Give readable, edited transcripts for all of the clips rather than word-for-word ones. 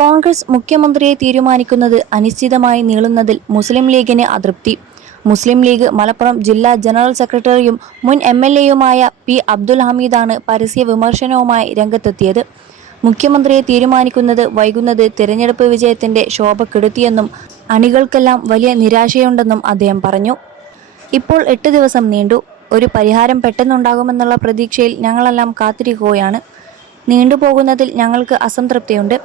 കോൺഗ്രസ് മുഖ്യമന്ത്രിയെ തീരുമാനിക്കുന്നത് അനിശ്ചിതമായി നീളുന്നതിൽ മുസ്ലിം ലീഗിന് അതൃപ്തി. മുസ്ലിം ലീഗ് മലപ്പുറം ജില്ലാ ജനറൽ സെക്രട്ടറിയും മുൻ MLAയുമായ പി. അബ്ദുൽ ഹമീദാണ് പരസ്യ വിമർശനവുമായി രംഗത്തെത്തിയത്. മുഖ്യമന്ത്രിയെ തീരുമാനിക്കുന്നത് വൈകുന്നത് തിരഞ്ഞെടുപ്പ് വിജയത്തിന്റെ ശോഭ കെടുത്തിയെന്നും അണികൾക്കെല്ലാം വലിയ നിരാശയുണ്ടെന്നും അദ്ദേഹം പറഞ്ഞു. ഇപ്പോൾ 8 ദിവസം നീണ്ടു. ഒരു പരിഹാരം പെട്ടെന്നുണ്ടാകുമെന്നുള്ള പ്രതീക്ഷയിൽ ഞങ്ങളെല്ലാം കാത്തിരിക്കുകയാണ്. നീണ്ടുപോകുന്നതിൽ ഞങ്ങൾക്ക് അസംതൃപ്തിയുണ്ട്.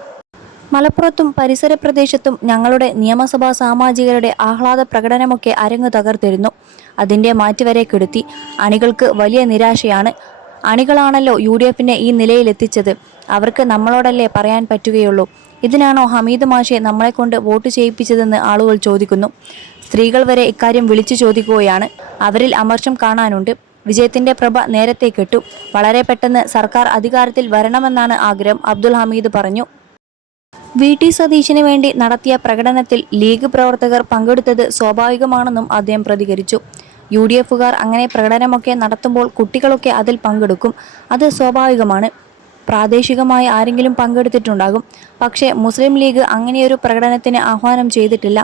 മലപ്പുറത്തും പരിസര പ്രദേശത്തും ഞങ്ങളുടെ നിയമസഭാ സാമാജികരുടെ ആഹ്ലാദ പ്രകടനമൊക്കെ അരങ്ങു തകർത്തിരുന്നു. അതിന്റെ മാറ്റുവരെ കെടുത്തി. അണികൾക്ക് വലിയ നിരാശയാണ്. അണികളാണല്ലോ UDFനെ ഈ നിലയിലെത്തിച്ചത്. അവർക്ക് നമ്മളോടല്ലേ പറയാൻ പറ്റുകയുള്ളൂ. ഇതിനാണോ ഹമീദ് മാഷെ നമ്മളെക്കൊണ്ട് വോട്ട് ചെയ്യിപ്പിച്ചതെന്ന് ആളുകൾ ചോദിക്കുന്നു. സ്ത്രീകൾ വരെ ഇക്കാര്യം വിളിച്ചു ചോദിക്കുകയാണ്. അവരിൽ അമർഷം കാണാനുണ്ട്. വിജയത്തിന്റെ പ്രഭ നേരത്തെ കെട്ടു. വളരെ പെട്ടെന്ന് സർക്കാർ അധികാരത്തിൽ വരണമെന്നാണ് ആഗ്രഹം. അബ്ദുൽ ഹമീദ് പറഞ്ഞു. VT സതീശന് വേണ്ടി നടത്തിയ പ്രകടനത്തിൽ ലീഗ് പ്രവർത്തകർ പങ്കെടുത്തത് സ്വാഭാവികമാണെന്നും അദ്ദേഹം പ്രതികരിച്ചു. UDFകാർ അങ്ങനെ പ്രകടനമൊക്കെ നടത്തുമ്പോൾ കുട്ടികളൊക്കെ അതിൽ പങ്കെടുക്കും. അത് സ്വാഭാവികമാണ്. പ്രാദേശികമായി ആരെങ്കിലും പങ്കെടുത്തിട്ടുണ്ടാകും. പക്ഷേ മുസ്ലിം ലീഗ് അങ്ങനെയൊരു പ്രകടനത്തിന് ആഹ്വാനം ചെയ്തിട്ടില്ല.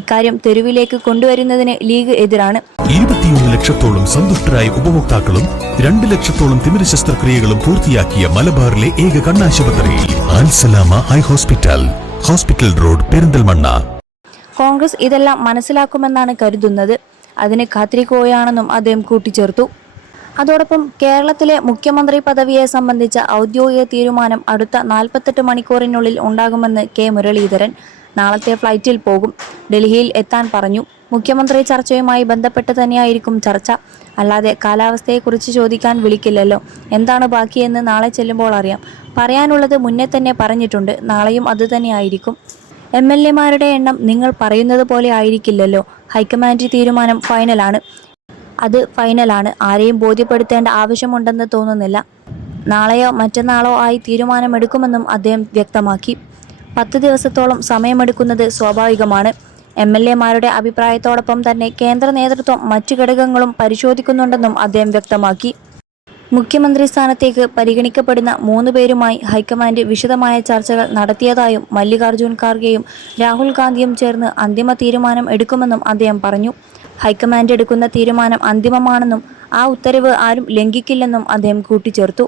ഇക്കാര്യം തെരുവിലേക്ക് കൊണ്ടുവരുന്നതിന് ലീഗ് എതിരാണ്. 21 ലക്ഷത്തോളം സന്തുഷ്ടരായ ഉപഭോക്താക്കളും 2 ലക്ഷത്തോളം തിമിര ശസ്ത്രക്രിയകളും പൂർത്തിയാക്കിയ മലബാറിലെ ഏക കണ്ണാശുപത്രി Al Salama eye hospital, hospital road, Perinthalmanna. Congress ഇതെല്ലാം മനസ്സിലാക്കുമെന്നാണ് കരുതുന്നത്. അതിന് കാത്തിരിക്കുകയാണെന്നും അദ്ദേഹം കൂട്ടിച്ചേർത്തു. അതോടൊപ്പം കേരളത്തിലെ മുഖ്യമന്ത്രി പദവിയെ സംബന്ധിച്ച ഔദ്യോഗിക തീരുമാനം അടുത്ത 48 മണിക്കൂറിനുള്ളിൽ ഉണ്ടാകുമെന്ന് K. മുരളീധരൻ. നാളത്തെ ഫ്ലൈറ്റിൽ പോകും. ഡൽഹിയിൽ എത്താൻ പറഞ്ഞു. മുഖ്യമന്ത്രി ചർച്ചയുമായി ബന്ധപ്പെട്ട് തന്നെയായിരിക്കും ചർച്ച. അല്ലാതെ കാലാവസ്ഥയെക്കുറിച്ച് ചോദിക്കാൻ വിളിക്കില്ലല്ലോ. എന്താണ് ബാക്കിയെന്ന് നാളെ ചെല്ലുമ്പോൾ അറിയാം. പറയാനുള്ളത് മുന്നേ തന്നെ പറഞ്ഞിട്ടുണ്ട്. നാളെയും അതുതന്നെയായിരിക്കും. MLAമാരുടെ എണ്ണം നിങ്ങൾ പറയുന്നത് പോലെ ആയിരിക്കില്ലല്ലോ. ഹൈക്കമാൻഡ് തീരുമാനം ഫൈനലാണ്. അത് ഫൈനലാണ്. ആരെയും ബോധ്യപ്പെടുത്തേണ്ട ആവശ്യമുണ്ടെന്ന് തോന്നുന്നില്ല. നാളെയോ മറ്റന്നാളോ ആയി തീരുമാനമെടുക്കുമെന്നും അദ്ദേഹം വ്യക്തമാക്കി. 10 ദിവസത്തോളം സമയമെടുക്കുന്നത് സ്വാഭാവികമാണ്. MLAമാരുടെ അഭിപ്രായത്തോടൊപ്പം തന്നെ കേന്ദ്ര നേതൃത്വം മറ്റു ഘടകങ്ങളും പരിശോധിക്കുന്നുണ്ടെന്നും അദ്ദേഹം വ്യക്തമാക്കി. മുഖ്യമന്ത്രി സ്ഥാനത്തേക്ക് പരിഗണിക്കപ്പെടുന്ന 3 പേരുമായി ഹൈക്കമാൻഡ് വിശദമായ ചർച്ചകൾ നടത്തിയതായും മല്ലികാർജുൻ ഖാർഗെയും രാഹുൽ ഗാന്ധിയും ചേർന്ന് അന്തിമ തീരുമാനം എടുക്കുമെന്നും അദ്ദേഹം പറഞ്ഞു. ഹൈക്കമാൻഡ് എടുക്കുന്ന തീരുമാനം അന്തിമമാണെന്നും ആ ഉത്തരവ് ആരും ലംഘിക്കില്ലെന്നും അദ്ദേഹം കൂട്ടിച്ചേർത്തു.